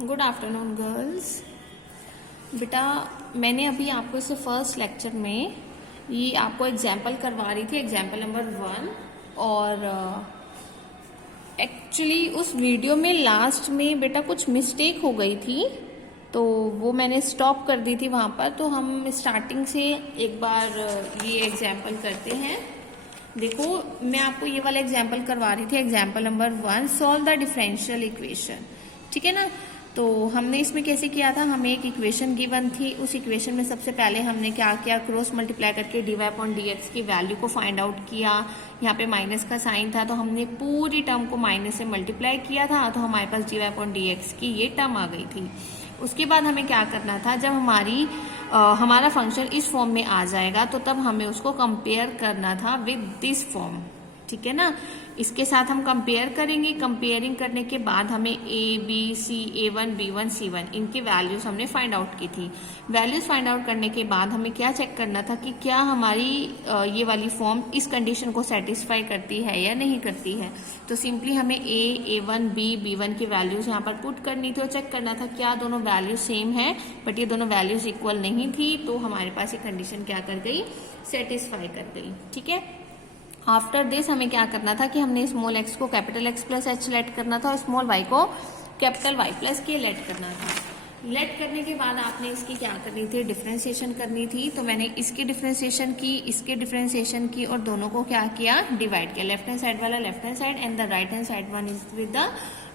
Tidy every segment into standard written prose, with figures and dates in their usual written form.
Good afternoon girls. बेटा मैंने अभी आपको इससे फर्स्ट लेक्चर में ये आपको एग्जाम्पल करवा रही थी, एग्जाम्पल नंबर 1। और एक्चुअली उस वीडियो में लास्ट में बेटा कुछ मिस्टेक हो गई थी, तो वो मैंने स्टॉप कर दी थी वहाँ पर। तो हम स्टार्टिंग से एक बार ये एग्जाम्पल करते हैं। देखो मैं आपको ये वाला एग्जाम्पल करवा रही थी, example number 1, solve the differential equation. ठीक है ना। तो हमने इसमें कैसे किया था, हमें एक इक्वेशन गिवन थी, उस इक्वेशन में सबसे पहले हमने क्या किया, क्रॉस मल्टीप्लाई करके dy अपॉन dx की वैल्यू को फाइंड आउट किया। यहाँ पे माइनस का साइन था तो हमने पूरी टर्म को माइनस से मल्टीप्लाई किया था, तो हमारे पास dy अपॉन dx की ये टर्म आ गई थी। उसके बाद हमें क्या करना था, जब हमारा फंक्शन इस फॉर्म में आ जाएगा तो तब हमें उसको कंपेयर करना था विद दिस फॉर्म। ठीक है ना। इसके साथ हम कंपेयर करेंगे। कंपेयरिंग करने के बाद हमें a b c a1 b1 c1 इनकी वैल्यूज हमने फाइंड आउट की थी। वैल्यूज फाइंड आउट करने के बाद हमें क्या चेक करना था कि क्या हमारी ये वाली फॉर्म इस कंडीशन को सेटिस्फाई करती है या नहीं करती है। तो सिंपली हमें a1 b b1 की वैल्यूज यहाँ पर पुट करनी थी और चेक करना था क्या दोनों वैल्यूज सेम है। बट ये दोनों वैल्यूज इक्वल नहीं थी, तो हमारे पास ये कंडीशन क्या कर गई, सेटिस्फाई कर गई। ठीक है। आफ्टर दिस हमें क्या करना था कि हमने स्मॉल x को capital X plus h let करना था और स्मॉल y को capital Y plus k let करना था। लेट करने के बाद आपने इसकी क्या करनी थी, डिफरेंशिएशन करनी थी। तो मैंने इसकी डिफरेंशिएशन की, इसके डिफरेंशिएशन की और दोनों को क्या किया, डिवाइड किया। लेफ्ट हैंड साइड वाला left hand side and the right hand side one is with the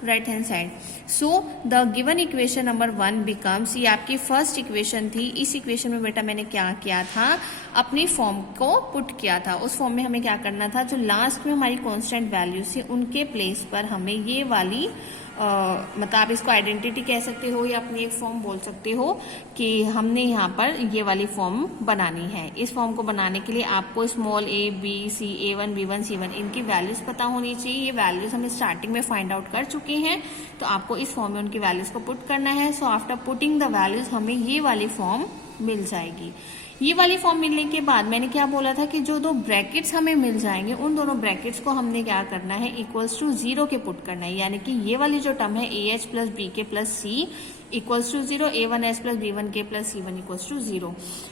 right hand side. So the given equation number 1 becomes, ये आपकी फर्स्ट इक्वेशन थी। इस इक्वेशन में बेटा मैंने क्या किया था, अपनी फॉर्म को पुट किया था। उस फॉर्म में हमें क्या करना था, जो लास्ट में हमारी कांस्टेंट वैल्यूज थी उनके प्लेस पर हमें ये वाली मतलब आप इसको आइडेंटिटी कह सकते हो या अपनी एक फॉर्म बोल सकते हो कि हमने यहाँ पर ये वाली फॉर्म बनानी है। इस फॉर्म को बनाने के लिए आपको small a b c a1 b1 c1 इनकी वैल्यूज पता होनी चाहिए। ये वैल्यूज हम स्टार्टिंग में फाइंड आउट कर चुके हैं, तो आपको इस फॉर्म में उनकी वैल्यूज को पुट करना है। So after putting the values हमें ये वाली फॉर्म मिल जाएगी। ये वाली फॉर्म मिलने के बाद मैंने क्या बोला था कि जो दो ब्रैकेट्स हमें मिल जाएंगे उन दोनों ब्रैकेट्स को हमने क्या करना है, इक्वल्स टू 0 के पुट करना है। यानी कि ये वाली जो टर्म है AH plus BK plus C equals to 0, A1S plus B1K plus C1 equals to 0।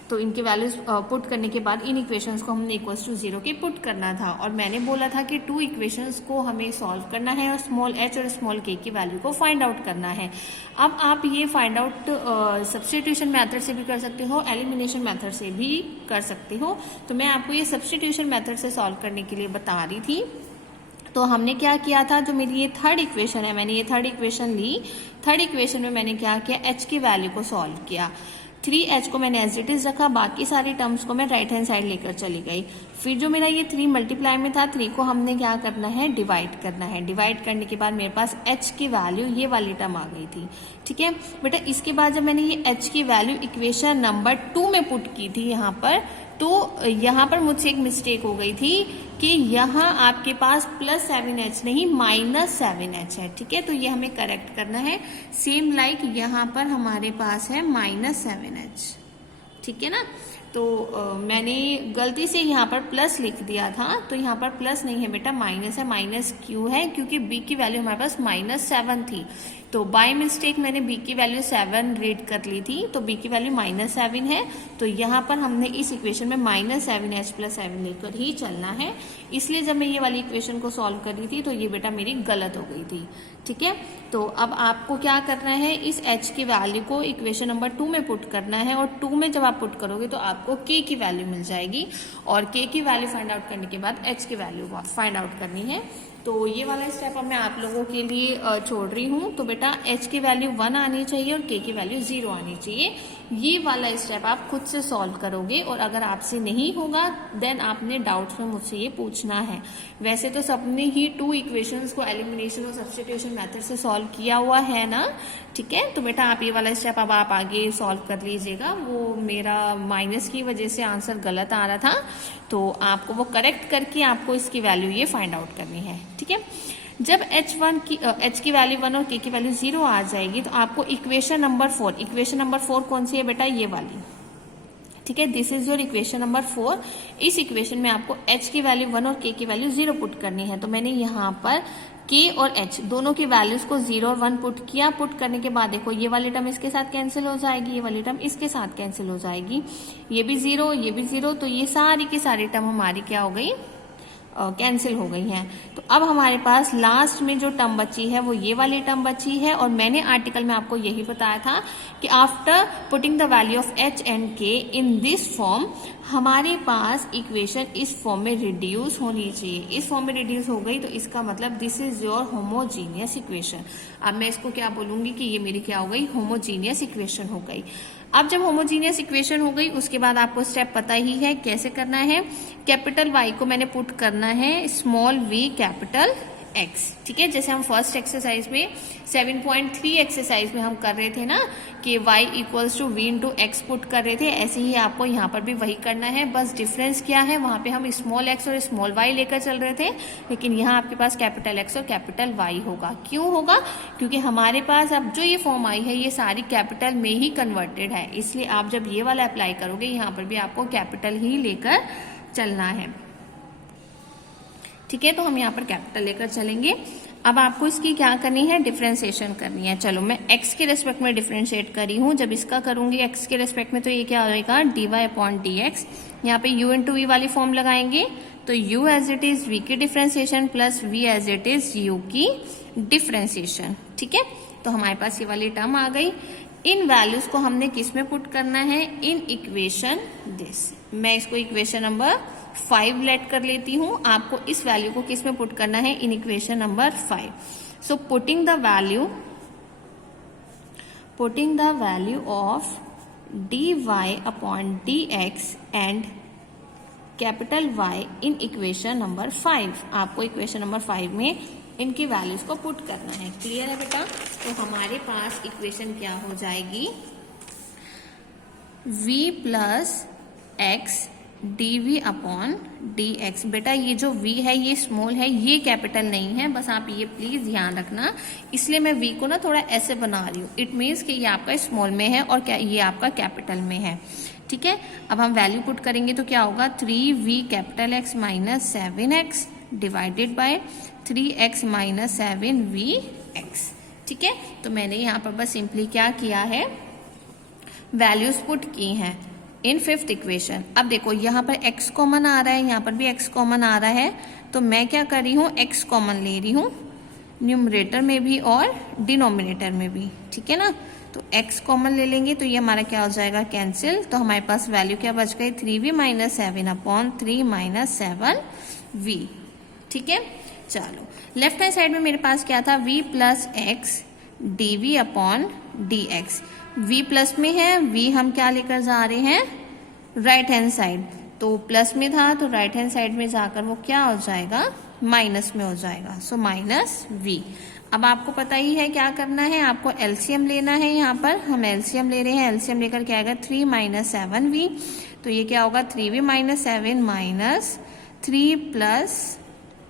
तो इनके वैल्यूज पुट करने के बाद इन इक्वेशंस को हमने इक्वल्स टू 0 के पुट करना था। और मैंने बोला था कि 2 इक्वेशंस को हमें सॉल्व करना है और स्मॉल h और स्मॉल k की वैल्यू को फाइंड आउट करना है। अब आप ये फाइंड आउट सब्स्टिट्यूशन मेथड से भी कर सकते हो, एलिमिनेशन मेथड से भी कर सकते हो। तो मैं आपको ये सब्स्टिट्यूशन मेथड से सॉल्व करने के लिए बता रही थी। तो हमने क्या किया था, जो मेरी ये थर्ड इक्वेशन है, मैंने ये थर्ड इक्वेशन ली। थर्ड इक्वेशन में मैंने क्या किया, h की वैल्यू को सॉल्व किया। 3h को मैंने एज इट इज रखा, बाकी सारी टर्म्स को मैं राइट हैंड साइड लेकर चली गई। फिर जो मेरा ये 3 मल्टीप्लाई में था, 3 को हमने क्या करना है, डिवाइड करना है। डिवाइड करने के बाद मेरे पास h की वैल्यू ये वाली टर्म आ गई थी। ठीक है बेटा। इसके बाद जब मैंने ये h की वैल्यू इक्वेशन नंबर 2 में पुट की थी यहाँ पर, तो यहाँ पर मुझसे एक मिस्टेक हो गई थी कि यहाँ आपके पास प्लस 7h नहीं -7h है। ठीक है। तो ये हमें करेक्ट करना है। सेम लाइक यहाँ पर हमारे पास है -7h। ठीक है ना। तो मैंने गलती से यहाँ पर प्लस लिख दिया था, तो यहाँ पर प्लस नहीं है बेटा, माइनस है। माइनस क्यों है, क्योंकि b की वैल्यू हमारे पास -7 थी। तो बाय मिस्टेक मैंने b की वैल्यू 7 रीड कर ली थी, तो b की वैल्यू -7 है। तो यहाँ पर हमने इस इक्वेशन में -7h प्लस 7 लेकर ही चलना है। इसलिए जब मैं ये वाली इक्वेशन को सॉल्व कर रही थी तो ये बेटा मेरी गलत हो गई थी। ठीक है। तो अब आपको क्या करना है, इस h की वैल्यू को इक्वेशन नंबर 2 में पुट करना है और 2 में जब आप पुट करोगे तो आपको k की वैल्यू मिल जाएगी और k की वैल्यू फाइंड आउट करने के बाद h की वैल्यू फाइंड आउट करनी है। तो ये वाला स्टेप अब मैं आप लोगों के लिए छोड़ रही हूँ। तो बेटा h की वैल्यू 1 आनी चाहिए और k की वैल्यू 0 आनी चाहिए। ये वाला स्टेप आप खुद से सॉल्व करोगे और अगर आपसे नहीं होगा देन आपने डाउट्स में मुझसे ये पूछना है। वैसे तो सबने ही 2 इक्वेशंस को एलिमिनेशन और सब्स्टिट्यूशन मेथड से सॉल्व किया हुआ है ना। ठीक है। तो बेटा आप ये वाला स्टेप अब आप आगे सॉल्व कर लीजिएगा। वो मेरा माइनस की वजह से आंसर गलत आ रहा था, तो आपको वो करेक्ट करके आपको इसकी वैल्यू ये फाइंड आउट करनी है। ठीक है। जब h की वैल्यू 1 और k की वैल्यू 0 आ जाएगी तो आपको इक्वेशन नंबर 4 कौन सी है बेटा, ये वाली। ठीक है। This is your equation number 4। इस इक्वेशन में आपको h की वैल्यू 1 और k की वैल्यू 0 पुट करनी है। तो मैंने यहाँ पर k और h दोनों की वैल्यूज को 0 और 1 पुट किया। पुट करने के बाद देखो ये वाली टर्म इसके साथ कैंसिल हो जाएगी, ये वाली टर्म इसके साथ कैंसिल हो जाएगी, ये भी 0, ये भी 0, तो ये सारी की सारी टर्म हमारी क्या हो गई, कैंसिल हो गई हैं। तो अब हमारे पास लास्ट में जो टर्म बची है वो ये वाली टर्म बची है। और मैंने आर्टिकल में आपको यही बताया था कि after putting the value of h and k in this form, हमारे पास इक्वेशन इस फॉर्म में रिड्यूस होनी चाहिए। इस फॉर्म में रिड्यूस हो गई तो इसका मतलब this is your homogeneous equation. अब मैं इसको क्या बोलूंगी कि ये मेरी क्या हो गई, होमोजीनियस इक्वेशन हो गई। अब जब होमोजीनियस इक्वेशन हो गई उसके बाद आपको स्टेप पता ही है कैसे करना है। कैपिटल Y को मैंने पुट करना है स्मॉल v कैपिटल x, ठीक है। जैसे हम फर्स्ट एक्सरसाइज में 7.3 एक्सरसाइज में हम कर रहे थे ना कि y equals to v into x put कर रहे थे, ऐसे ही आपको यहाँ पर भी वही करना है। बस डिफरेंस क्या है, वहां पे हम स्मॉल x और स्मॉल y लेकर चल रहे थे, लेकिन यहाँ आपके पास कैपिटल x और कैपिटल y होगा। क्यों होगा, क्योंकि हमारे पास अब जो ये फॉर्म आई है ये सारी कैपिटल में ही कन्वर्टेड है, इसलिए आप जब ये वाला अप्लाई करोगे यहाँ पर भी आपको कैपिटल ही लेकर चलना है, ठीक है। तो हम यहाँ पर कैपिटल लेकर चलेंगे। अब आपको इसकी क्या करनी है, डिफरेंशिएशन करनी है। चलो मैं x के रेस्पेक्ट में डिफरेंशिएट करी हूँ, जब इसका करूंगी x के रेस्पेक्ट में तो ये क्या हो जाएगा, dy अपॉन dx। यहाँ पे u इंटू v वाली फॉर्म लगाएंगे तो u as it is v की differentiation plus v as it is u की डिफरेंशिएशन, ठीक है। तो हमारे पास ये वाली टर्म आ गई। इन वैल्यूज को हमने किस में पुट करना है, इन इक्वेशन दिस। मैं इसको इक्वेशन नंबर 5 लेट कर लेती हूं। आपको इस वैल्यू को किस में पुट करना है, in equation number 5। So putting the value of dy upon dx and capital Y in equation number 5। आपको इक्वेशन नंबर 5 में इनकी वैल्यूज को पुट करना है। क्लियर है बेटा। तो हमारे पास इक्वेशन क्या हो जाएगी, v plus x dv upon dx। बेटा ये जो v है ये स्मॉल है, ये कैपिटल नहीं है, बस आप ये प्लीज ध्यान रखना। इसलिए मैं v को ना थोड़ा ऐसे बना रही हूँ, इट मीन्स कि ये आपका स्मॉल में है और क्या ये आपका कैपिटल में है, ठीक है। अब हम वैल्यू पुट करेंगे तो क्या होगा, 3v capital x minus 7x divided by 3x minus 7vx, ठीक है। तो मैंने यहाँ पर बस सिंपली क्या किया है, वैल्यूज पुट की हैं इन फिफ्थ इक्वेशन। अब देखो यहाँ पर x कॉमन आ रहा है, यहाँ पर भी x कॉमन आ रहा है, तो मैं क्या कर रही हूँ, x कॉमन ले रही हूँ न्यूमरेटर में भी और डिनोमिनेटर में भी, ठीक है ना। तो x कॉमन ले लेंगे तो ये हमारा क्या हो जाएगा, कैंसिल। तो हमारे पास वैल्यू क्या बच गई, 3v minus 7 upon 3 minus 7v, ठीक है। चलो लेफ्ट हैंड साइड में मेरे पास क्या था, v plus x dv upon dx। v plus में है, v हम क्या लेकर जा रहे हैं, राइट हैंड साइड, तो प्लस में था तो राइट हैंड साइड में जाकर वो क्या हो जाएगा, माइनस में हो जाएगा। So minus v। अब आपको पता ही है क्या करना है, आपको एलसीएम लेना है। यहाँ पर हम एलसीएम ले रहे हैं, एलसीएम लेकर क्या आएगा, 3 माइनस 7v। तो ये क्या होगा, 3v minus 7 minus 3 plus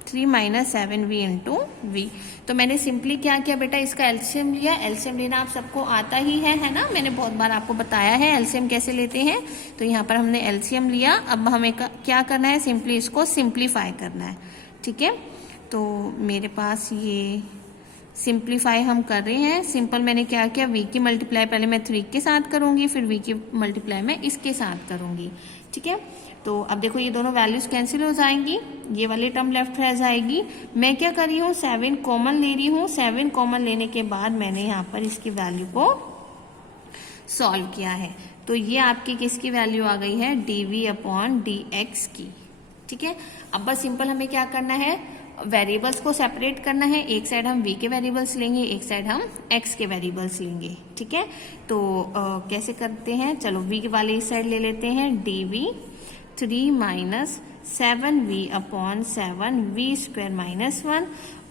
3 minus 7v into v। तो मैंने सिंपली क्या किया बेटा, इसका एलसीएम लिया। एलसीएम लेना आप सबको आता ही है ना, मैंने बहुत बार आपको बताया है एलसीएम कैसे लेते हैं। तो यहाँ पर हमने एलसीएम लिया। अब हमें क्या करना है, सिंपली इसको सिंप्लीफाई करना है, ठीक है। तो मेरे पास ये सिंप्लीफाई हम कर रहे हैं। सिंपल मैंने क्या किया, v की मल्टीप्लाई पहले मैं 3 के साथ करूंगी, फिर v की मल्टीप्लाई मैं इसके साथ करूंगी, ठीक है। तो अब देखो ये दोनों वैल्यूज कैंसिल हो जाएंगी, ये वाली टर्म लेफ्ट रह जाएगी। मैं क्या कर रही हूँ, 7 कॉमन ले रही हूँ। 7 कॉमन लेने के बाद मैंने यहाँ पर इसकी वैल्यू को सॉल्व किया है। तो ये आपकी किसकी वैल्यू आ गई है, dv अपॉन dx की, ठीक है। अब बस सिंपल हमें क्या करना है, वेरिएबल्स को सेपरेट करना है। एक साइड हम v के वेरिएबल्स लेंगे, एक साइड हम x के वेरिएबल्स लेंगे, ठीक है। तो कैसे करते हैं, चलो v वाले इस साइड ले लेते हैं, dv 3 minus 7v upon 7v square minus 1,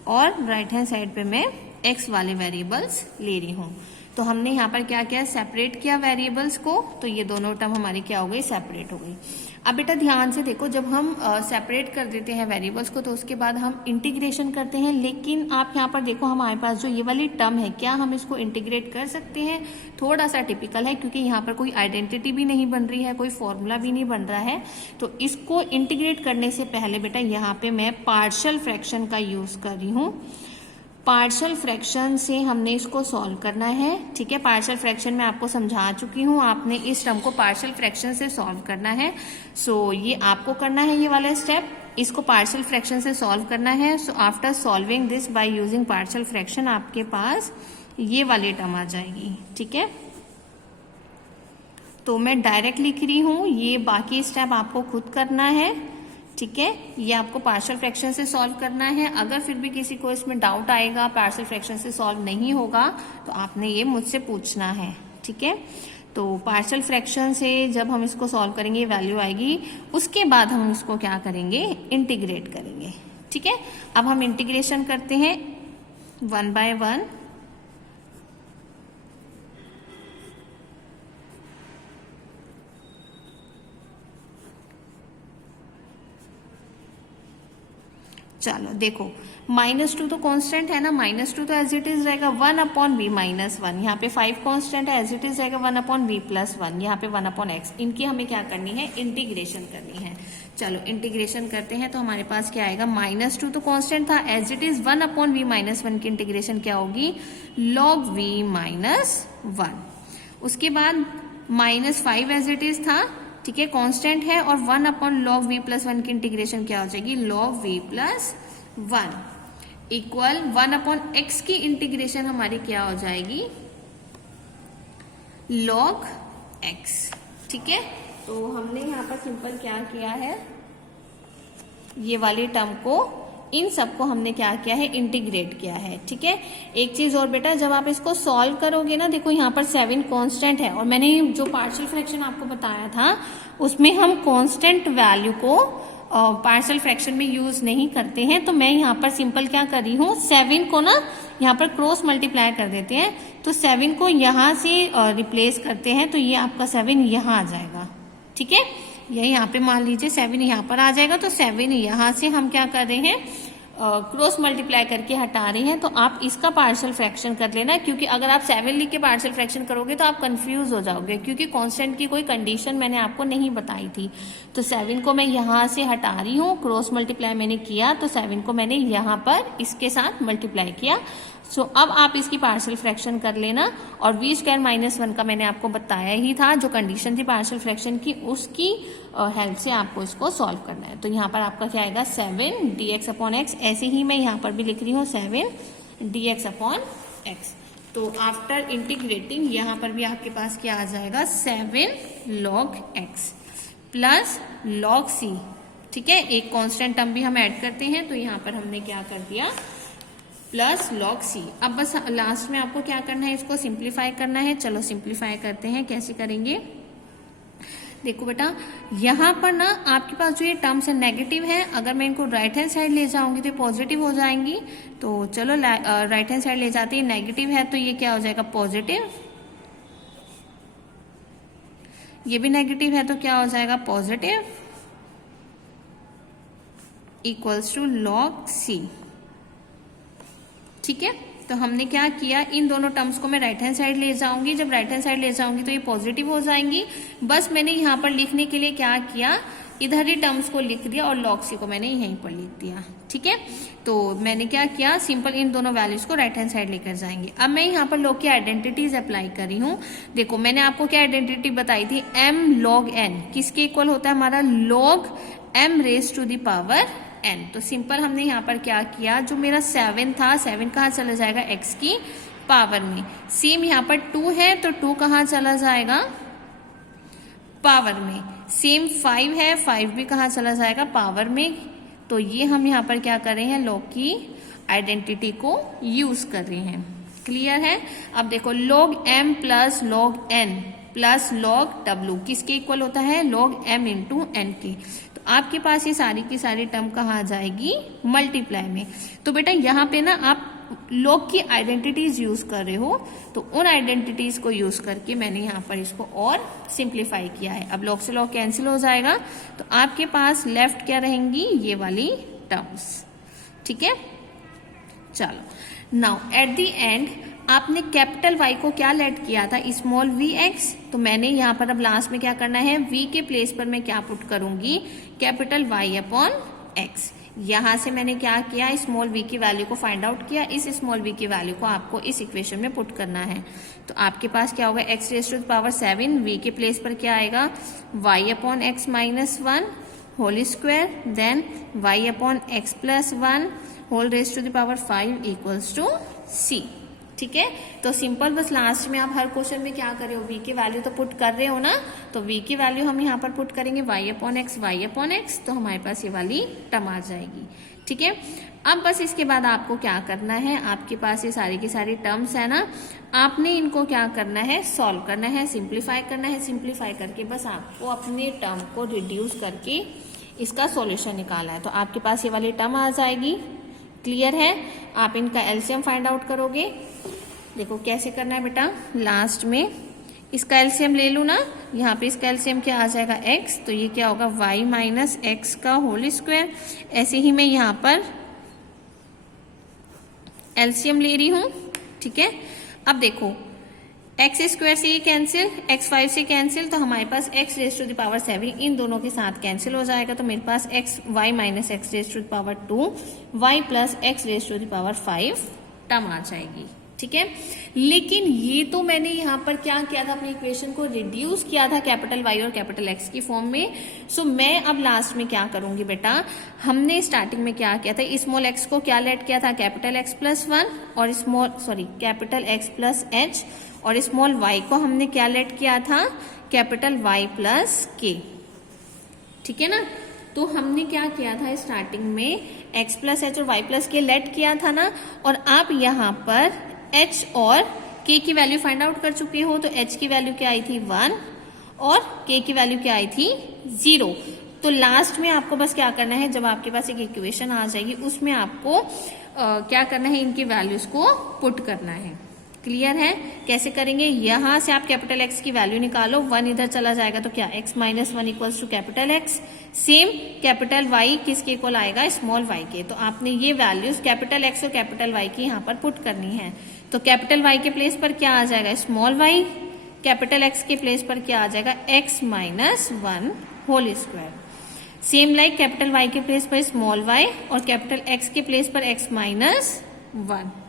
और राइट हैंड साइड पे मैं x वाले वेरिएबल्स ले रही हूँ। तो हमने यहाँ पर क्या किया, सेपरेट किया वेरिएबल्स को, तो ये दोनों टर्म हमारी क्या हो गई, सेपरेट हो गई। अब बेटा ध्यान से देखो, जब हम सेपरेट कर देते हैं वेरिएबल्स को तो उसके बाद हम इंटीग्रेशन करते हैं, लेकिन आप यहाँ पर देखो हमारे पास जो ये वाली टर्म है, क्या हम इसको इंटीग्रेट कर सकते हैं, थोड़ा सा टिपिकल है क्योंकि यहाँ पर कोई आइडेंटिटी भी नहीं बन रही है, कोई फॉर्मूला भी नहीं बन रहा है। तो इसको इंटीग्रेट करने से पहले बेटा यहाँ पे मैं पार्शियल फ्रैक्शन का यूज कर रही हूँ। पार्शियल फ्रैक्शन से हमने इसको सॉल्व करना है। ठीक है, पार्शियल फ्रैक्शन में आपको समझा चुकी हूँ, आपने इस टर्म को पार्शियल फ्रैक्शन से सॉल्व करना है। सो ये आपको करना है, ये वाला स्टेप, इसको पार्शियल फ्रैक्शन से सॉल्व करना है। So after solving this by using partial fraction आपके पास ये वाली टर्म आ जाएगी। ठीक है, तो मैं डायरेक्ट लिख रही हूँ, ये बाकी स्टेप आपको खुद करना है। ठीक है, ये आपको पार्शियल फ्रैक्शन से सॉल्व करना है। अगर फिर भी किसी को इसमें डाउट आएगा, पार्शियल फ्रैक्शन से सॉल्व नहीं होगा, तो आपने ये मुझसे पूछना है। ठीक है, तो पार्शियल फ्रैक्शन से जब हम इसको सॉल्व करेंगे वैल्यू आएगी, उसके बाद हम इसको क्या करेंगे, इंटीग्रेट करेंगे। ठीक है, अब हम इंटीग्रेशन करते हैं 1 by 1। चलो देखो, -2 तो कांस्टेंट है ना, -2 तो एज इट इज रहेगा 1/v -1। यहाँ पे 5 कांस्टेंट है, एज इट इज रहेगा 1/v + 1। यहाँ पे 1/x। इनकी हमें क्या करनी है, इंटीग्रेशन करनी है। चलो इंटीग्रेशन करते हैं, तो हमारे पास क्या आएगा, -2 तो कांस्टेंट था, एज इट इज 1/v -1 की इंटीग्रेशन क्या होगी, log v - 1। उसके बाद -5 एज इट इज था, ठीक है, कांस्टेंट है, और 1/log v + 1 की इंटीग्रेशन क्या हो जाएगी, log v + 1 इक्वल 1/x की इंटीग्रेशन हमारी क्या हो जाएगी, log x। ठीक है, तो हमने यहाँ पर सिंपल क्या किया है, ये वाली टर्म को, इन सबको हमने क्या किया है, इंटीग्रेट किया है। ठीक है, एक चीज और बेटा, जब आप इसको सॉल्व करोगे ना, देखो यहाँ पर 7 कांस्टेंट है, और मैंने जो पार्शियल फ्रैक्शन आपको बताया था उसमें हम कांस्टेंट वैल्यू को पार्शियल फ्रैक्शन में यूज नहीं करते हैं। तो मैं यहाँ पर सिंपल क्या कर रही हूँ, 7 को ना यहाँ पर क्रॉस मल्टीप्लाई कर देते हैं, तो 7 को यहाँ से रिप्लेस करते हैं, तो ये आपका 7 यहाँ आ जाएगा। ठीक है, ये यहाँ पे मान लीजिए 7 यहाँ पर आ जाएगा, तो 7 यहाँ से हम क्या कर रहे हैं, क्रॉस मल्टीप्लाई करके हटा रहे हैं। तो आप इसका पार्शियल फ्रैक्शन कर लेना, क्योंकि अगर आप 7 लिख के पार्शियल फ्रैक्शन करोगे तो आप कंफ्यूज हो जाओगे, क्योंकि कांस्टेंट की कोई कंडीशन मैंने आपको नहीं बताई थी। तो 7 को मैं यहाँ से हटा रही हूँ, क्रॉस मल्टीप्लाई मैंने किया, तो 7 को मैंने यहाँ पर इसके साथ मल्टीप्लाई किया। सो अब आप इसकी पार्शियल फ्रैक्शन कर लेना, और v² - 1 का मैंने आपको बताया ही था, जो कंडीशन थी पार्शियल फ्रैक्शन की, उसकी हेल्प से आपको इसको सॉल्व करना है। तो यहाँ पर आपका क्या आएगा, 7 dx/x। ऐसे ही मैं यहाँ पर भी लिख रही हूँ 7 dx/x। तो आफ्टर इंटीग्रेटिंग यहाँ पर भी आपके पास क्या आ जाएगा, 7 log x plus log c। ठीक है, एक कांस्टेंट टर्म भी हम ऐड करते हैं, तो यहाँ पर हमने क्या कर दिया, प्लस log c। अब बस लास्ट में आपको क्या करना है, इसको सिंप्लीफाई करना है। चलो सिंप्लीफाई करते हैं, कैसे करेंगे, देखो बेटा, यहाँ पर ना आपके पास जो ये टर्म्स है नेगेटिव है, अगर मैं इनको राइट हैंड साइड ले जाऊंगी तो पॉजिटिव हो जाएंगी। तो चलो राइट हैंड साइड ले जाते हैं, नेगेटिव है तो ये क्या हो जाएगा, पॉजिटिव। ये भी नेगेटिव है तो क्या हो जाएगा, positive, equals to log c। ठीक है, तो हमने क्या किया, इन दोनों टर्म्स को मैं राइट हैंड साइड ले जाऊंगी, जब राइट हैंड साइड ले जाऊंगी तो ये पॉजिटिव हो जाएंगी। बस मैंने यहाँ पर लिखने के लिए क्या किया, इधर ही टर्म्स को लिख दिया, और log c को मैंने यहीं पर लिख दिया। ठीक है, तो मैंने क्या किया, सिंपल इन दोनों वैल्यूज को राइट हैंड साइड लेकर जाएंगे। अब मैं यहाँ पर log की आइडेंटिटीज अप्लाई कर रही हूँ। देखो मैंने आपको क्या आइडेंटिटी बताई थी, m log n किसके इक्वल होता है, हमारा log m⁻⁴ n। तो सिंपल हमने यहाँ पर क्या किया, जो मेरा 7 था, 7 कहाँ चला जाएगा, x की पावर में। सेम यहाँ पर 2 है, तो 2 कहाँ चला जाएगा, पावर में। सेम 5 है, 5 भी कहाँ चला जाएगा, पावर में। तो ये हम यहाँ पर क्या कर रहे हैं, log की आइडेंटिटी को यूज कर रहे हैं। क्लियर है। अब देखो log m plus log n plus log w किसके इक्वल होता है, log m इंटू n के। तो आपके पास ये सारी की सारी टर्म कहाँ आ जाएगी, मल्टीप्लाई में। तो बेटा यहाँ पे ना आप log की आइडेंटिटीज यूज कर रहे हो, तो उन आइडेंटिटीज को यूज करके मैंने यहाँ पर इसको और सिंप्लीफाई किया है। अब log से log कैंसिल हो जाएगा, तो आपके पास लेफ्ट क्या रहेंगी, ये वाली टर्म्स। ठीक है, चलो नाउ एट द एंड आपने कैपिटल Y को क्या लेट किया था, स्मॉल vx। तो मैंने यहाँ पर अब लास्ट में क्या करना है, v के प्लेस पर मैं क्या पुट करूंगी, कैपिटल Y अपॉन x। यहाँ से मैंने क्या किया, स्मॉल v की वैल्यू को फाइंड आउट किया, इस स्मॉल v की वैल्यू को आपको इस इक्वेशन में पुट करना है। तो आपके पास क्या होगा, x raise to the power 7, v के प्लेस पर क्या आएगा y upon x minus 1 whole square, then y upon x plus 1 whole raise to the power 5 equals to c। ठीक है, तो सिंपल, बस लास्ट में आप हर क्वेश्चन में क्या कर रहे हो, v की वैल्यू तो पुट कर रहे हो ना, तो v की वैल्यू हम यहाँ पर पुट करेंगे y अपॉन x, तो हमारे पास ये वाली टर्म आ जाएगी। ठीक है, अब बस इसके बाद आपको क्या करना है, आपके पास ये सारी की सारी टर्म्स है ना, आपने इनको क्या करना है, सॉल्व करना है, सिंप्लीफाई करना है। सिंप्लीफाई करके बस आपको अपने टर्म को रिड्यूस करके इसका सॉल्यूशन निकालना है। तो आपके पास ये वाली टर्म आ जाएगी। क्लियर है, आप इनका एलसीएम फाइंड आउट करोगे। देखो कैसे करना है बेटा, लास्ट में इसका एलसीएम ले लूँ ना, यहाँ पे इसका एलसीएम क्या आ जाएगा x, तो ये क्या होगा y माइनस एक्स का होल स्क्वायर। ऐसे ही मैं यहाँ पर एलसीएम ले रही हूँ। ठीक है, अब देखो एक्स स्क्वायर से ये कैंसिल, x5 से कैंसिल, तो हमारे पास x raise to the power 7 इन दोनों के साथ कैंसिल हो जाएगा। तो मेरे पास y minus x raise to the power 2 y plus x raise to the power 5 term आ जाएगी। ठीक है, लेकिन ये तो मैंने यहाँ पर क्या किया था, अपनी इक्वेशन को रिड्यूस किया था कैपिटल Y और कैपिटल X की फॉर्म में। सो मैं अब लास्ट में क्या करूंगी बेटा, हमने स्टार्टिंग में क्या किया था, स्मॉल x को क्या लेट किया था, कैपिटल X प्लस 1 और कैपिटल X प्लस H, और स्मॉल y को हमने क्या लेट किया था, कैपिटल Y प्लस K। ठीक है ना, तो हमने क्या किया था, स्टार्टिंग में x प्लस एच और y प्लस के लेट किया था ना, और आप यहाँ पर h और k की वैल्यू फाइंड आउट कर चुके हो। तो h की वैल्यू क्या आई थी 1 और k की वैल्यू क्या आई थी 0। तो लास्ट में आपको बस क्या करना है, जब आपके पास एक इक्वेशन आ जाएगी उसमें आपको क्या करना है, इनकी वैल्यूज को पुट करना है। क्लियर है, कैसे करेंगे, यहां से आप कैपिटल X की वैल्यू निकालो, 1 इधर चला जाएगा तो क्या x minus 1 equals to capital X। Same capital Y किसके इक्वल आएगा, स्मॉल y के। तो आपने ये वैल्यूज कैपिटल X और कैपिटल Y की यहाँ पर पुट करनी है। तो कैपिटल Y के प्लेस पर क्या आ जाएगा, स्मॉल y, कैपिटल X के प्लेस पर क्या आ जाएगा, x minus 1 whole square. Same like capital Y के प्लेस पर स्मॉल y और कैपिटल X के प्लेस पर x minus 1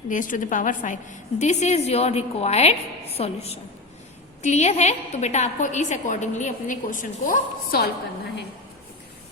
raise to the power 5। This is your required solution. Clear है, तो बेटा आपको इस अकॉर्डिंगली अपने क्वेश्चन को सॉल्व करना है।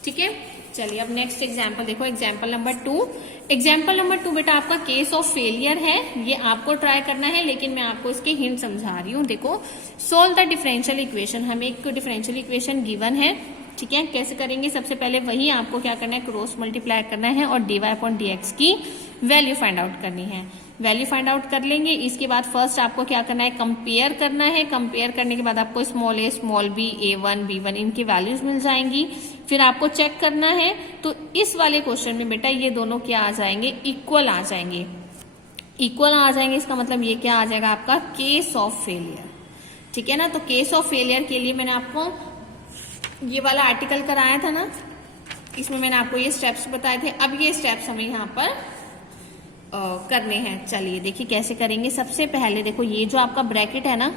ठीक है, चलिए अब नेक्स्ट एग्जाम्पल देखो, एग्जाम्पल नंबर 2। एग्जाम्पल नंबर 2 बेटा आपका केस ऑफ फेलियर है, ये आपको ट्राई करना है, लेकिन मैं आपको इसके हिंट समझा रही हूँ। देखो, सोल्व द डिफरेंशियल इक्वेशन, हमें एक डिफरेंशियल इक्वेशन गिवन है। ठीक है, कैसे करेंगे, सबसे पहले वही आपको क्या करना है, क्रॉस मल्टीप्लाई करना है और dy अपॉन dx की वैल्यू फाइंड आउट करनी है। वैल्यू फाइंड आउट कर लेंगे, इसके बाद फर्स्ट आपको क्या करना है, कंपेयर करना है। कंपेयर करने के बाद आपको small a, small b, a1, b1 इनकी वैल्यूज मिल जाएंगी। फिर आपको चेक करना है, तो इस वाले क्वेश्चन में बेटा ये दोनों क्या आ जाएंगे, इक्वल आ जाएंगे। इक्वल आ जाएंगे इसका मतलब ये क्या आ जाएगा आपका, केस ऑफ फेलियर। ठीक है ना, तो केस ऑफ फेलियर के लिए मैंने आपको ये वाला आर्टिकल कराया था ना, इसमें मैंने आपको ये स्टेप्स बताए थे। अब ये स्टेप्स हमें यहाँ पर करने हैं। चलिए देखिए कैसे करेंगे। सबसे पहले देखो, ये जो आपका ब्रैकेट है ना,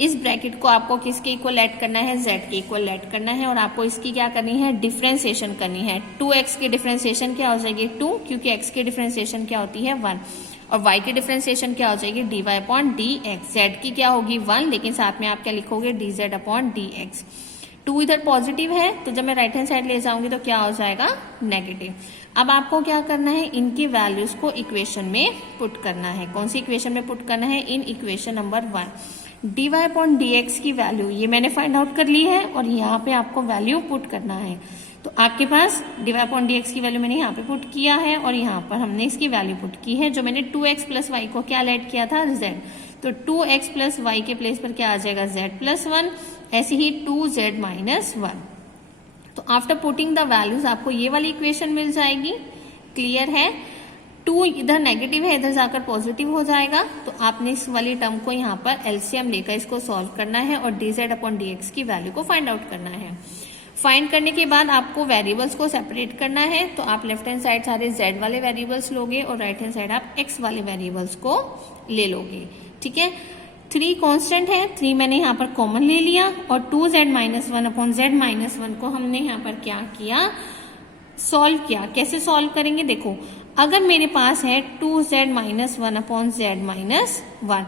इस ब्रैकेट को आपको किसके इक्वल ऐड करना है, z के इक्वल ऐड करना है, और आपको इसकी क्या करनी है, डिफरेंशिएशन करनी है। 2x की डिफरेंशिएशन क्या हो जाएगी 2, क्योंकि x की डिफरेंशिएशन क्या होती है 1, और y की डिफरेंशिएशन क्या हो जाएगी dy अपॉन dx। z की क्या होगी 1, लेकिन साथ में आप क्या लिखोगे dz अपॉन dx। 2 इधर पॉजिटिव है, तो जब मैं राइट हैंड साइड ले जाऊंगी तो क्या हो जाएगा नेगेटिव। अब आपको क्या करना है, इनकी वैल्यूज को इक्वेशन में पुट करना है। कौन सी इक्वेशन में पुट करना है, in equation number 1। dy upon dx की वैल्यू ये मैंने फाइंड आउट कर ली है, और यहाँ पे आपको वैल्यू पुट करना है। तो आपके पास dy अपॉन dx की वैल्यू मैंने यहाँ पे पुट किया है, और यहाँ पर हमने इसकी वैल्यू पुट की है, जो मैंने 2x प्लस y को क्या ऐड किया था, z। तो 2x प्लस y के प्लेस पर क्या आ जाएगा, z प्लस 1, ऐसे ही 2z माइनस 1। तो आफ्टर पुटिंग द वैल्यूज आपको ये वाली इक्वेशन मिल जाएगी। क्लियर है, 2 इधर नेगेटिव है, इधर जाकर पॉजिटिव हो जाएगा। तो आपने इस वाली टर्म को यहाँ पर एलसीएम लेकर इसको सॉल्व करना है, और dz अपॉन dx की वैल्यू को फाइंड आउट करना है। फाइंड करने के बाद आपको वेरिएबल्स को सेपरेट करना है। तो आप लेफ्ट हैंड साइड सारे z वाले वेरिएबल्स लोगे, और राइट हैंड साइड आप x वाले वेरिएबल्स को ले लोगे। ठीक है, 3 कांस्टेंट है, 3 मैंने यहाँ पर कॉमन ले लिया, और 2z minus 1 upon z minus 1 को हमने यहाँ पर क्या किया, सॉल्व किया। कैसे सॉल्व करेंगे, देखो अगर मेरे पास है 2z minus 1 upon z minus 1,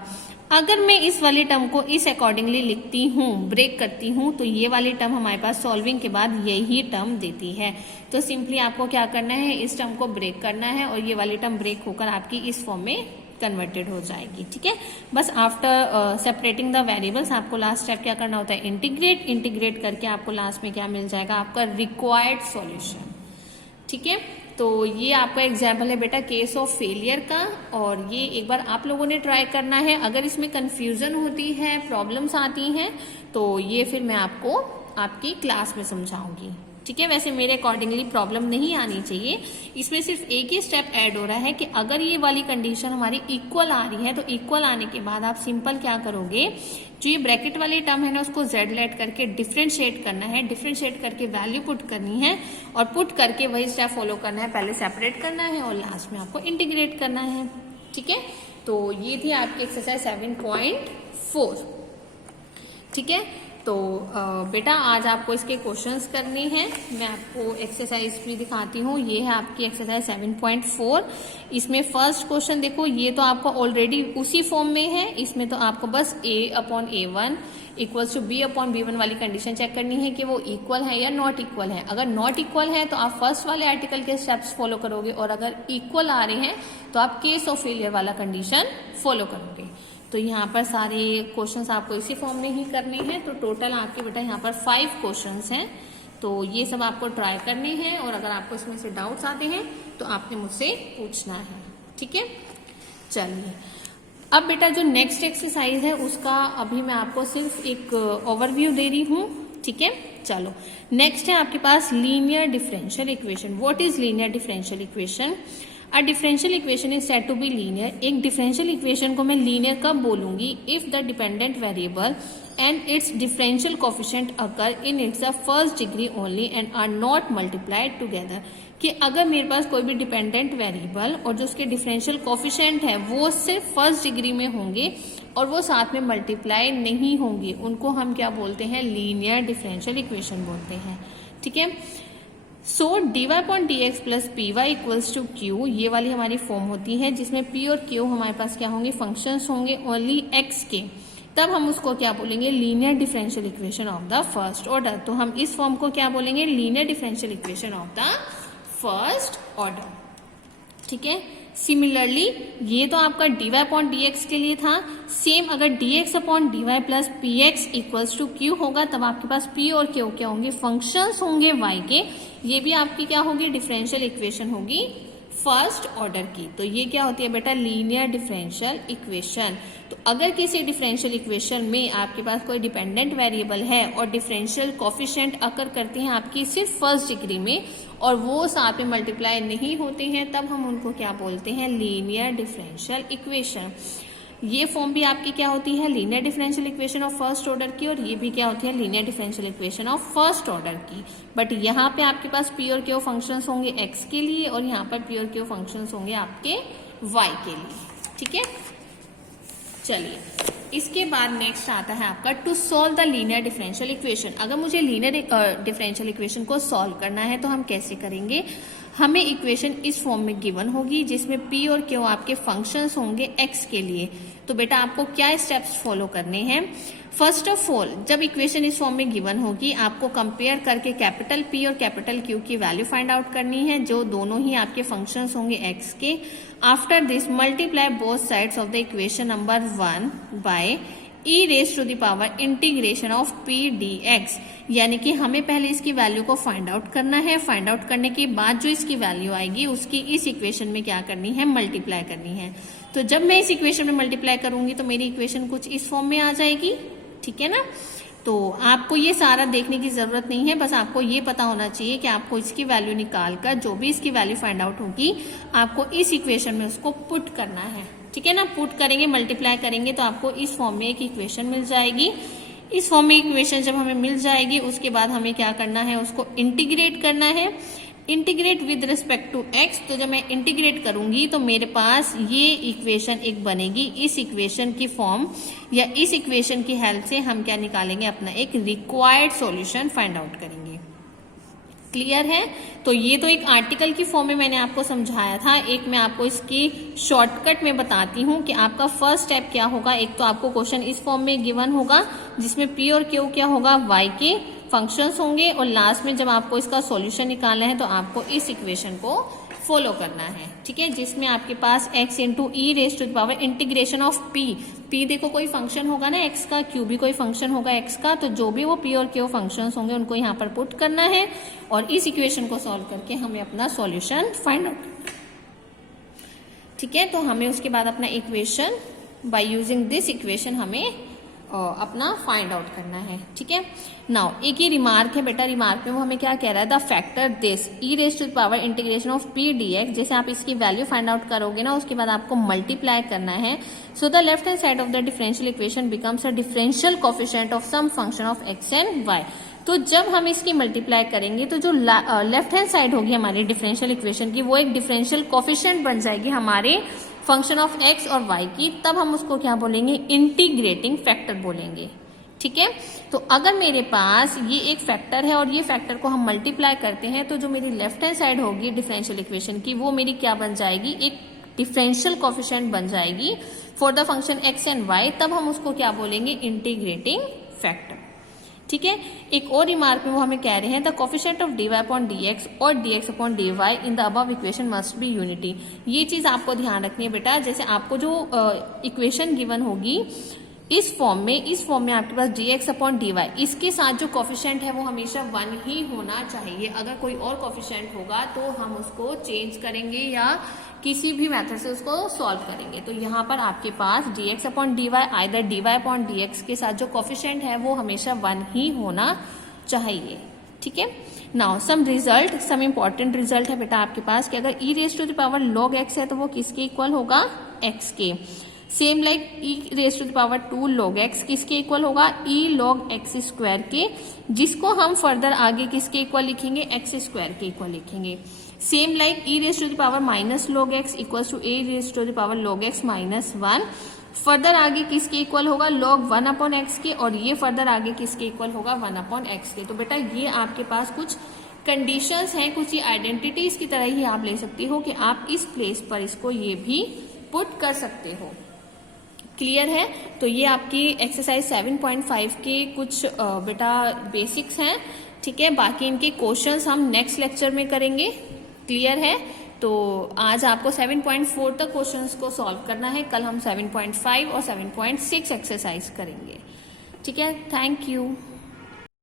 अगर मैं इस वाले टर्म को इस अकॉर्डिंगली लिखती हूँ, ब्रेक करती हूँ, तो ये वाली टर्म हमारे पास सॉल्विंग के बाद यही टर्म देती है। तो सिंपली आपको क्या करना है, इस टर्म को ब्रेक करना है और ये वाली टर्म ब्रेक होकर आपकी इस फॉर्म में कन्वर्टेड हो जाएगी। ठीक है, बस आफ्टर सेपरेटिंग द वेरिएबल्स आपको लास्ट स्टेप क्या करना होता है, इंटीग्रेट करके आपको लास्ट में क्या मिल जाएगा, आपका रिक्वायर्ड सॉल्यूशन। ठीक है, तो ये आपका एग्जाम्पल है बेटा केस ऑफ फेलियर का, और ये एक बार आप लोगों ने ट्राई करना है। अगर इसमें कंफ्यूजन होती है, प्रॉब्लम्स आती हैं, तो ये फिर मैं आपको आपकी क्लास में समझाऊंगी। ठीक है, वैसे मेरे अकॉर्डिंगली प्रॉब्लम नहीं आनी चाहिए। इसमें सिर्फ एक ही स्टेप ऐड हो रहा है कि अगर ये वाली कंडीशन हमारी इक्वल आ रही है, तो इक्वल आने के बाद आप सिंपल क्या करोगे, जो ये ब्रैकेट वाली टर्म है ना, उसको z लेट करके डिफरेंशिएट करना है, डिफरेंशिएट करके वैल्यू पुट करनी है, और पुट करके वही स्टेप फॉलो करना है, पहले सेपरेट करना है और लास्ट में आपको इंटीग्रेट करना है। ठीक है, तो ये थी आपकी एक्सरसाइज 7.4। ठीक है, तो बेटा आज आपको इसके क्वेश्चंस करने हैं। मैं आपको एक्सरसाइज भी दिखाती हूँ। ये है आपकी एक्सरसाइज 7.4। इसमें फर्स्ट क्वेश्चन देखो, ये तो आपको ऑलरेडी उसी फॉर्म में है। इसमें तो आपको बस a/a1 इक्वल्स टू b/b1 वाली कंडीशन चेक करनी है कि वो इक्वल है या नॉट इक्वल है। अगर नॉट इक्वल है तो आप फर्स्ट वाले आर्टिकल के स्टेप्स फॉलो करोगे, और अगर इक्वल आ रहे हैं तो आप केस ऑफ फेलियर वाला कंडीशन फॉलो करोगे। तो यहाँ पर सारे क्वेश्चंस आपको इसी फॉर्म में ही करने हैं। तो टोटल आपके बेटा यहाँ पर 5 क्वेश्चंस हैं, तो ये सब आपको ट्राई करने हैं, और अगर आपको इसमें से डाउट्स आते हैं तो आपने मुझसे पूछना है। ठीक है, चलिए अब बेटा जो नेक्स्ट एक्सरसाइज है उसका अभी मैं आपको सिर्फ एक ओवरव्यू दे रही हूँ। ठीक है, चलो नेक्स्ट है आपके पास linear differential equation. What is linear differential equation? A differential equation is said to be linear. एक डिफरेंशियल इक्वेशन को मैं लीनियर कब बोलूंगी? If the dependent variable and its differential coefficient occur in its first degree only and are not multiplied together. कि अगर मेरे पास कोई भी डिपेंडेंट वेरिएबल और जो उसके डिफरेंशियल कोफिशिएंट है वो सिर्फ फर्स्ट डिग्री में होंगे और वो साथ में मल्टीप्लाई नहीं होंगे, उनको हम क्या बोलते हैं? लीनियर डिफरेंशियल इक्वेशन बोलते हैं। ठीक है, so dy/dx plus py equals to q, ये वाली हमारी फॉर्म होती है जिसमें p और q हमारे पास क्या होंगे? फंक्शंस होंगे ओनली x के। तब हम उसको क्या बोलेंगे? Linear differential equation of the first order. तो हम इस फॉर्म को क्या बोलेंगे? Linear differential equation of the first order. ठीक है, सिमिलरली ये तो आपका dy/dx के लिए था। सेम अगर dx/dy plus px equals to q होगा, तब आपके पास p और q क्या होंगे? फंक्शंस होंगे y के। ये भी आपकी क्या होगी? डिफरेंशियल इक्वेशन होगी फर्स्ट ऑर्डर की। तो ये क्या होती है बेटा? Linear differential equation. तो अगर किसी डिफरेंशियल इक्वेशन में आपके पास कोई डिपेंडेंट वेरिएबल है और डिफरेंशियल कोफिशिएंट अकर करते हैं आपकी सिर्फ फर्स्ट डिग्री में और वो साथ में मल्टीप्लाई नहीं होते हैं, तब हम उनको क्या बोलते हैं? Linear differential equation. ये फॉर्म भी आपकी क्या होती है? Linear differential equation of first order की, और ये भी क्या होती है? Linear differential equation of first order की। बट यहाँ पे आपके पास p और q फंक्शंस होंगे x के लिए, और यहाँ पर p और q फंक्शंस होंगे आपके y के लिए। ठीक है, चलिए इसके बाद नेक्स्ट आता है आपका to solve the linear differential equation. अगर मुझे लीनियर डिफरेंशियल इक्वेशन को सॉल्व करना है तो हम कैसे करेंगे? हमें इक्वेशन इस फॉर्म में गिवन होगी जिसमें p और q आपके फंक्शंस होंगे x के लिए। तो बेटा आपको क्या स्टेप्स फॉलो करने हैं? फर्स्ट ऑफ ऑल, जब इक्वेशन इस फॉर्म में गिवन होगी आपको कंपेयर करके कैपिटल P और कैपिटल Q की वैल्यू फाइंड आउट करनी है, जो दोनों ही आपके फंक्शंस होंगे x के। After this multiply both sides of the equation number 1 by e raise to the power integration of p dx। यानी कि हमें पहले इसकी वैल्यू को फाइंड आउट करना है। फाइंड आउट करने के बाद जो इसकी वैल्यू आएगी उसकी इस इक्वेशन में क्या करनी है? मल्टीप्लाई करनी है। तो जब मैं इस इक्वेशन में मल्टीप्लाई करूंगी तो मेरी इक्वेशन कुछ इस फॉर्म में आ जाएगी। ठीक है ना, तो आपको ये सारा देखने की जरूरत नहीं है, बस आपको ये पता होना चाहिए कि आपको इसकी वैल्यू निकालकर जो भी इसकी वैल्यू फाइंड आउट होगी आपको इस इक्वेशन में उसको पुट करना है। ठीक है ना, पुट करेंगे, मल्टीप्लाई करेंगे तो आपको इस फॉर्म में एक इक्वेशन मिल जाएगी। इस फॉर्म में इक्वेशन जब हमें मिल जाएगी उसके बाद हमें क्या करना है? उसको इंटीग्रेट करना है। Integrate with respect to x। तो जब मैं इंटीग्रेट करूंगी तो मेरे पास ये इक्वेशन एक बनेगी। इस इक्वेशन की फॉर्म या इस इक्वेशन की हेल्प से हम क्या निकालेंगे? अपना एक रिक्वायर्ड सॉल्यूशन फाइंड आउट करेंगे। क्लियर है? तो ये तो एक आर्टिकल की फॉर्म में मैंने आपको समझाया था, एक मैं आपको इसकी शॉर्टकट में बताती हूँ कि आपका फर्स्ट स्टेप क्या होगा। एक तो आपको क्वेश्चन इस फॉर्म में गिवन होगा जिसमें पी और क्यू क्या होगा, वाई के फंक्शंस होंगे, और लास्ट में जब आपको इसका सॉल्यूशन निकालना है तो आपको इस इक्वेशन को फॉलो करना है, ठीक है, जिसमें आपके पास x into e raise to the power integration of p देखो कोई फंक्शन होगा ना x का, q भी कोई फंक्शन होगा x का, तो जो भी वो p और q फंक्शंस होंगे उनको यहाँ पर पुट करना है और इस इक्वेशन को सॉल्व करके हमें अपना सॉल्यूशन फाइंड आउट, ठीक है। तो हमें उसके बाद अपना equation by using this equation हमें अपना फाइंड आउट करना है, ठीक है। नाउ एक ही रिमार्क है बेटा, रिमार्क में वो हमें क्या कह रहा है, the factor this e raise to the power integration of p d x, जैसे आप इसकी वैल्यू फाइंड आउट करोगे ना उसके बाद आपको मल्टीप्लाई करना है, so the left hand side of the differential equation becomes a differential coefficient of some function of x and y. तो जब हम इसकी मल्टीप्लाई करेंगे तो जो लेफ्ट हैंड साइड होगी हमारी डिफरेंशियल इक्वेशन की वो एक डिफरेंशियल कोफिशिएंट बन जाएगी हमारे फंक्शन ऑफ एक्स और वाई की, तब हम उसको क्या बोलेंगे, इंटीग्रेटिंग फैक्टर बोलेंगे, ठीक है। तो अगर मेरे पास ये एक फैक्टर है और ये फैक्टर को हम मल्टीप्लाई करते हैं तो जो मेरी लेफ्ट हैंड साइड होगी डिफरेंशियल इक्वेशन की वो मेरी क्या बन जाएगी, एक डिफरेंशियल कोफिशिएंट बन जाएगी for the function x and y, तब हम उसको क्या बोलेंगे, इंटीग्रेटिंग फैक्टर, ठीक है। एक और रिमार्क में वो हमें कह रहे हैं the coefficient of dy upon dx और dx upon dy in the above equation must be unity. ये चीज आपको ध्यान रखनी है बेटा, जैसे आपको जो इक्वेशन गिवन होगी इस फॉर्म में आपके पास dx अपॉन dy, इसके साथ जो कोफिशिएंट है वो हमेशा 1 ही होना चाहिए। अगर कोई और कोफिशिएंट होगा तो हम उसको चेंज करेंगे या किसी भी मेथड से उसको सॉल्व करेंगे। तो यहाँ पर आपके पास dx upon dy either dy upon dx के साथ जो कोफिशिएंट है वो हमेशा 1 ही होना चाहिए, ठीक है। नाउ सम इम्पोर्टेंट रिजल्ट है बेटा आपके पास कि अगर e raise to the power log x है तो वो किसके इक्वल होगा, x के। Same like e raise to the power 2 log x किसके इक्वल होगा, e log x स्क्वायर के, जिसको हम फर्दर आगे किसके इक्वल लिखेंगे, x स्क्वायर के इक्वल लिखेंगे। Same like e raise to the power minus log x equal to a raise to the power log x minus 1, further आगे किसके इक्वल होगा, log 1 अपॉन x के, और ये फर्दर आगे किसके इक्वल होगा, 1 अपॉन x के। तो बेटा ये आपके पास कुछ कंडीशंस हैं, कुछ आइडेंटिटीज की तरह ही आप ले सकती हो कि आप इस प्लेस पर इसको ये भी पुट कर सकते हो, क्लियर है। तो ये आपकी एक्सरसाइज 7.5 के कुछ बेटा बेसिक्स हैं, ठीक है। बाकी इनके क्वेश्चंस हम नेक्स्ट लेक्चर में करेंगे, क्लियर है। तो आज आपको 7.4 तक क्वेश्चंस को सॉल्व करना है, कल हम 7.5 और 7.6 एक्सरसाइज करेंगे, ठीक है। Thank you.